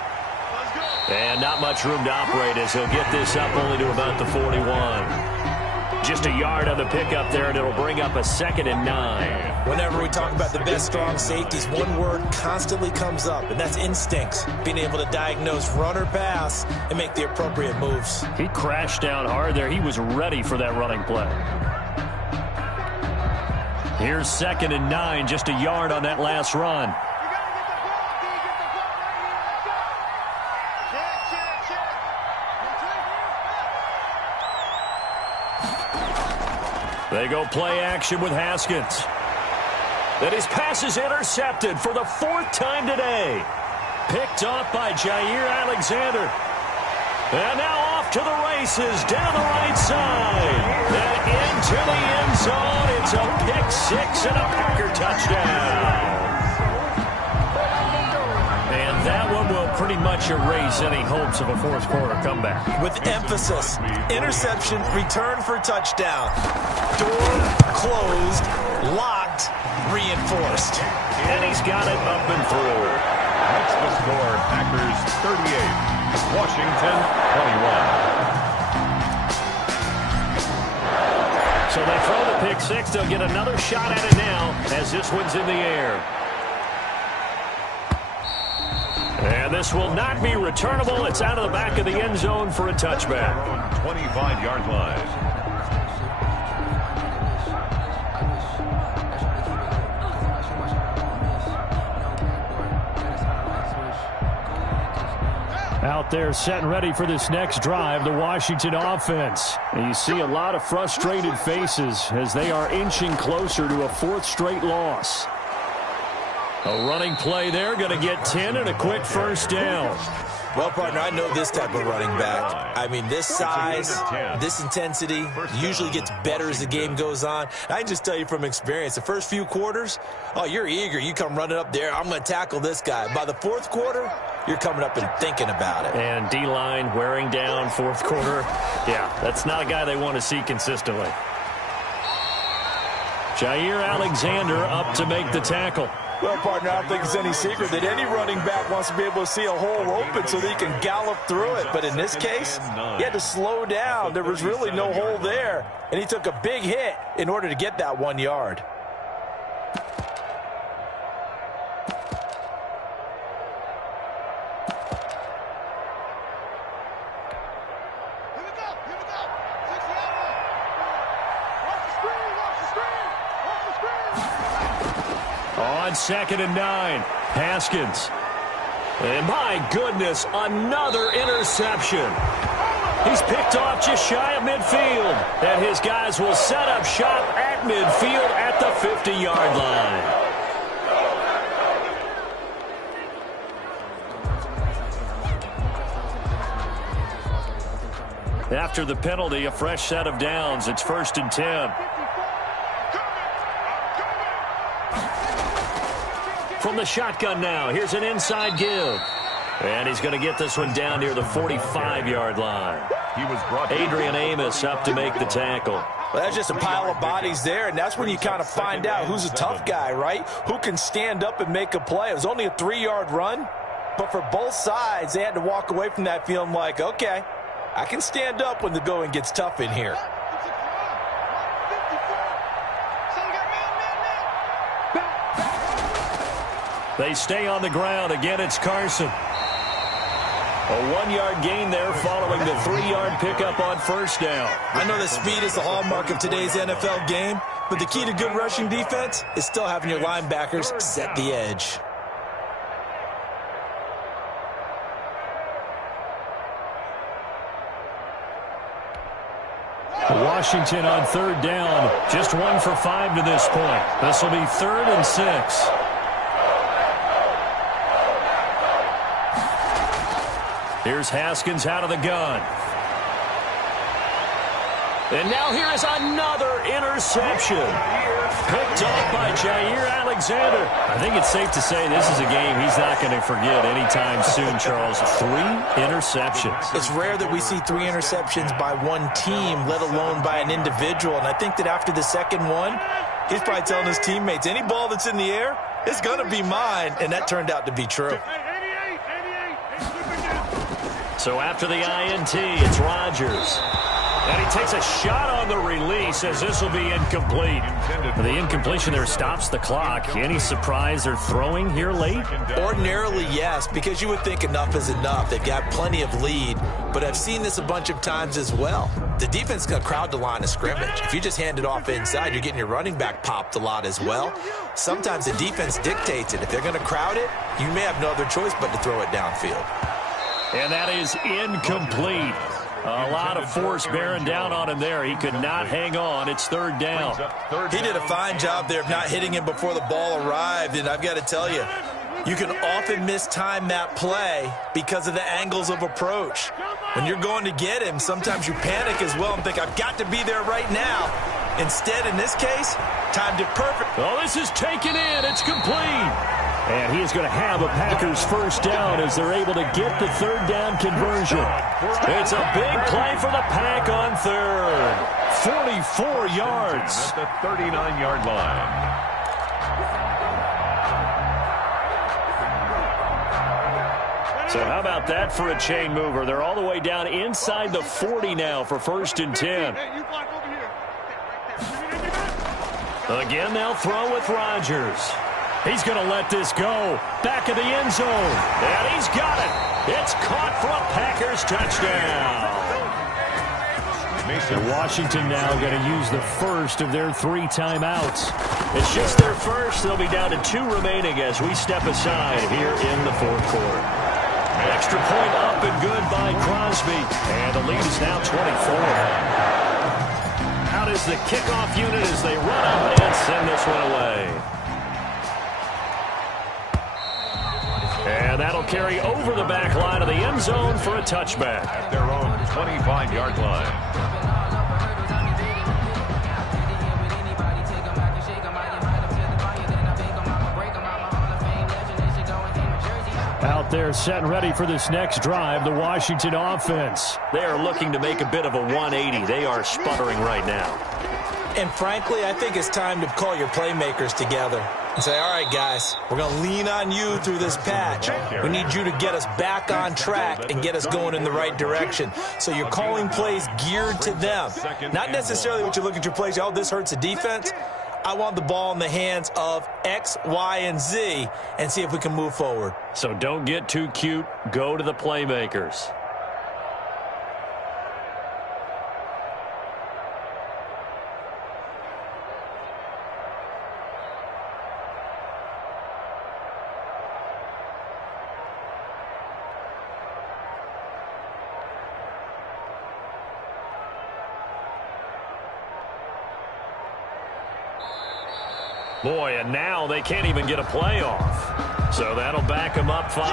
And not much room to operate as he'll get this up only to about the 41. Just a yard on the pickup there, and it'll bring up a 2nd and 9. Whenever we talk about the best strong safeties, one word constantly comes up, and that's instinct. Being able to diagnose run or pass and make the appropriate moves. He crashed down hard there. He was ready for that running play. Here's 2nd and 9, just a yard on that last run. They go play action with Haskins. And his pass is intercepted for the 4th time today. Picked off by Jair Alexander. And now off to the races down the right side. And into the end zone. It's a pick 6 and a Packer touchdown. And that one will pretty much erase any hopes of a fourth quarter comeback. With emphasis, interception, return for touchdown. Door closed, locked, reinforced. And he's got it up and through. That's the score. Packers 38, Washington 21. So they throw the pick 6. They'll get another shot at it now as this one's in the air. And this will not be returnable. It's out of the back of the end zone for a touchback. 25-yard line. Out there set and ready for this next drive, the Washington offense. And you see a lot of frustrated faces as they are inching closer to a 4th straight loss. A running play there, going to get 10 and a quick first down. Well, partner, I know this type of running back. I mean, this size, this intensity usually gets better as the game goes on. I can just tell you from experience, the first few quarters, oh, you're eager. You come running up there, I'm going to tackle this guy. By the 4th quarter, you're coming up and thinking about it. And D-line wearing down 4th quarter. Yeah, that's not a guy they want to see consistently. Jair Alexander up to make the tackle. Well, partner, I don't think it's any secret that any running back wants to be able to see a hole open so that he can gallop through it. But in this case, he had to slow down. There was really no hole there. And he took a big hit in order to get that 1 yard. On 2nd and 9, Haskins. And my goodness, another interception. He's picked off just shy of midfield. And his guys will set up shop at midfield at the 50-yard line. After the penalty, a fresh set of downs. It's 1st and 10. From the shotgun now, here's an inside give. And he's going to get this one down near the 45-yard line. Adrian Amos up to make the tackle. Well, that's just a pile of bodies there, and that's when you kind of find out who's a tough guy, right? Who can stand up and make a play. It was only a 3-yard run, but for both sides, they had to walk away from that feeling like, okay, I can stand up when the going gets tough in here. They stay on the ground. Again, it's Carson. A 1-yard gain there following the 3-yard pickup on first down. I know that speed is the hallmark of today's NFL game, but the key to good rushing defense is still having your linebackers set the edge. Washington on third down. Just 1 for 5 to this point. This will be 3rd and 6. Here's Haskins out of the gun. And now here is another interception. Picked off by Jair Alexander. I think it's safe to say this is a game he's not going to forget anytime soon, Charles. 3 interceptions. It's rare that we see 3 interceptions by one team, let alone by an individual. And I think that after the second one, he's probably telling his teammates, any ball that's in the air, it's going to be mine. And that turned out to be true. So after the INT, it's Rodgers. And he takes a shot on the release as this will be incomplete. The incompletion there stops the clock. Any surprise they're throwing here late? Ordinarily, yes, because you would think enough is enough. They've got plenty of lead, but I've seen this a bunch of times as well. The defense is going to crowd the line of scrimmage. If you just hand it off inside, you're getting your running back popped a lot as well. Sometimes the defense dictates it. If they're going to crowd it, you may have no other choice but to throw it downfield. And that is incomplete. A lot of force bearing down on him there. He could not hang on. It's 3rd down. He did a fine job there of not hitting him before the ball arrived. And I've got to tell you, you can often mistime that play because of the angles of approach. When you're going to get him, sometimes you panic as well and think, I've got to be there right now. Instead, in this case, timed it perfect. Oh, this is taken in. It's complete. And he is going to have a Packers first down as they're able to get the 3rd down conversion. It's a big play for the Pack on 3rd. 44 yards. At the 39-yard line. So how about that for a chain mover? They're all the way down inside the 40 now for 1st and 10. Again, they'll throw with Rodgers. He's going to let this go. Back of the end zone. And he's got it. It's caught for a Packers touchdown. And Washington now going to use the first of their 3 timeouts. It's just their first. They'll be down to 2 remaining as we step aside here in the 4th quarter. Extra point up and good by Crosby. And the lead is now 24. Out is the kickoff unit as they run up and send this one away. And that'll carry over the back line of the end zone for a touchback. At their own 25-yard line. Out there set and ready for this next drive, the Washington offense. They are looking to make a bit of a 180. They are sputtering right now. And frankly, I think it's time to call your playmakers together and say, all right, guys, we're going to lean on you through this patch. We need you to get us back on track and get us going in the right direction. So you're calling plays geared to them. Not necessarily what you look at your plays, oh, this hurts the defense. I want the ball in the hands of X, Y, and Z and see if we can move forward. So don't get too cute. Go to the playmakers. Boy, and now they can't even get a play off. So that'll back them up 5.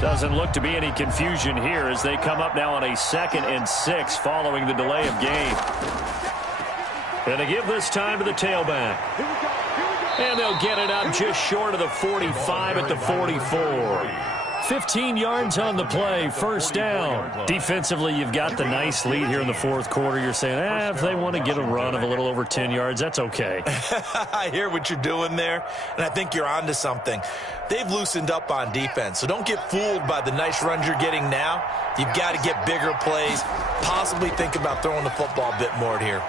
Doesn't look to be any confusion here as they come up now on a 2nd and 6 following the delay of game. And to give this time to the tailback. And they'll get it up just short of the 45 at the 44. 15 yards on the play, first down. Defensively, you've got the nice lead here in the fourth quarter. You're saying, if they want to get a run of a little over 10 yards, that's okay. I hear what you're doing there, and I think you're onto something. They've loosened up on defense, so don't get fooled by the nice runs you're getting now. You've got to get bigger plays, possibly think about throwing the football a bit more here.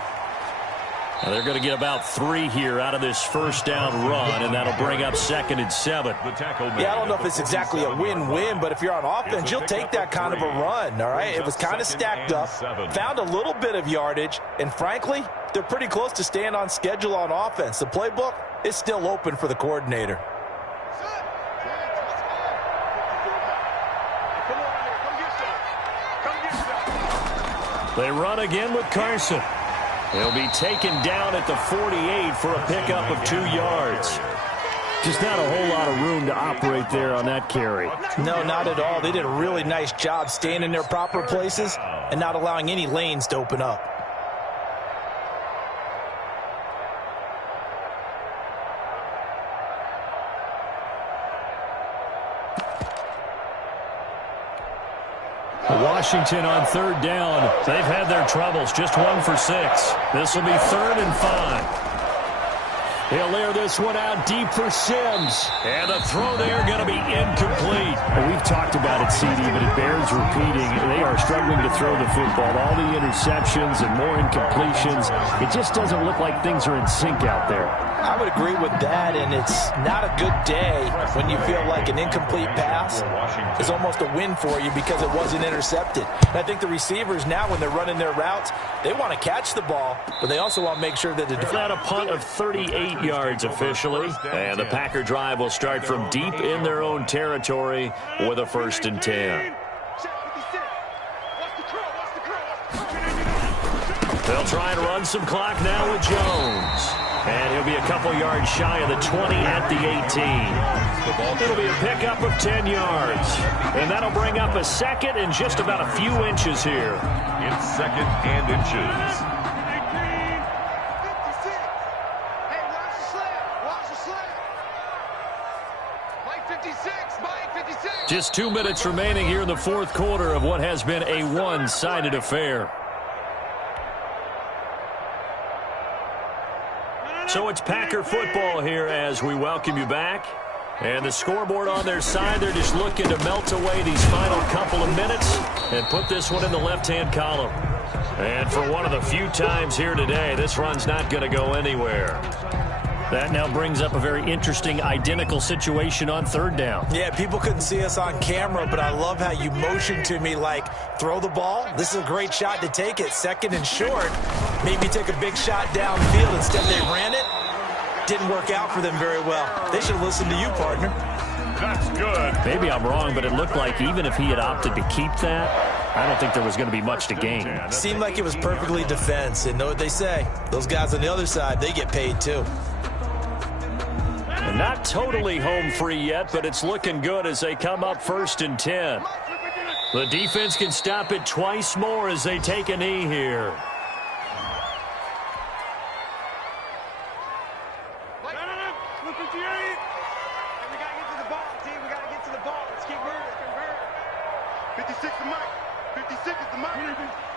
Well, they're going to get about 3 here out of this first down run, and that'll bring up 2nd and 7. Yeah, I don't know if it's exactly a win-win, but if you're on offense, you'll take that kind of a run, all right? It was kind of stacked up, found a little bit of yardage, and frankly, they're pretty close to staying on schedule on offense. The playbook is still open for the coordinator. They run again with Carson. He'll be taken down at the 48 for a pickup of 2 yards. Just not a whole lot of room to operate there on that carry. No, not at all. They did a really nice job staying in their proper places and not allowing any lanes to open up. Washington on 3rd down. They've had their troubles. Just 1 for 6. This will be 3rd and 5. He'll air this one out deep for Sims. And the throw there going to be incomplete. Well, we've talked about it, CD, but it bears repeating. They are struggling to throw the football. All the interceptions and more incompletions. It just doesn't look like things are in sync out there. I would agree with that, and it's not a good day when you feel like an incomplete pass is almost a win for you because it wasn't intercepted. And I think the receivers now, when they're running their routes, they want to catch the ball, but they also want to make sure that Is that a punt of 38 yards officially? And the Packer drive will start from deep in their own territory with a 1st and 10. They'll try and run some clock now with Jones. And he'll be a couple yards shy of the 20 at the 18. It'll be a pickup of 10 yards. And that'll bring up a 2nd and just about a few inches here. It's 2nd and inches. Just 2 minutes remaining here in the fourth quarter of what has been a one-sided affair. So it's Packer football here as we welcome you back. And the scoreboard on their side, they're just looking to melt away these final couple of minutes and put this one in the left-hand column. And for one of the few times here today, this run's not going to go anywhere. That now brings up a very interesting identical situation on 3rd down. Yeah, people couldn't see us on camera, but I love how you motioned to me like, throw the ball. This is a great shot to take it. 2nd and short. Maybe take a big shot downfield. Instead, they ran it. Didn't work out for them very well. They should have listened to you, partner. That's good. Maybe I'm wrong, but it looked like even if he had opted to keep that, I don't think there was going to be much to gain. Seemed like it was perfectly defense. And know what they say. Those guys on the other side, they get paid too. Not totally home free yet, but it's looking good as they come up 1st and 10. The defense can stop it twice more as they take a knee here.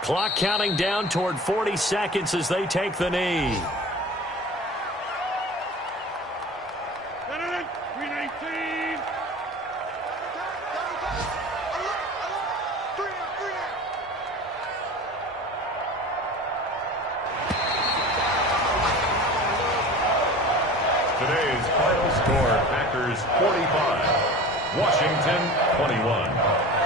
Clock counting down toward 40 seconds as they take the knee. Today's final score, Packers 45, Washington 21.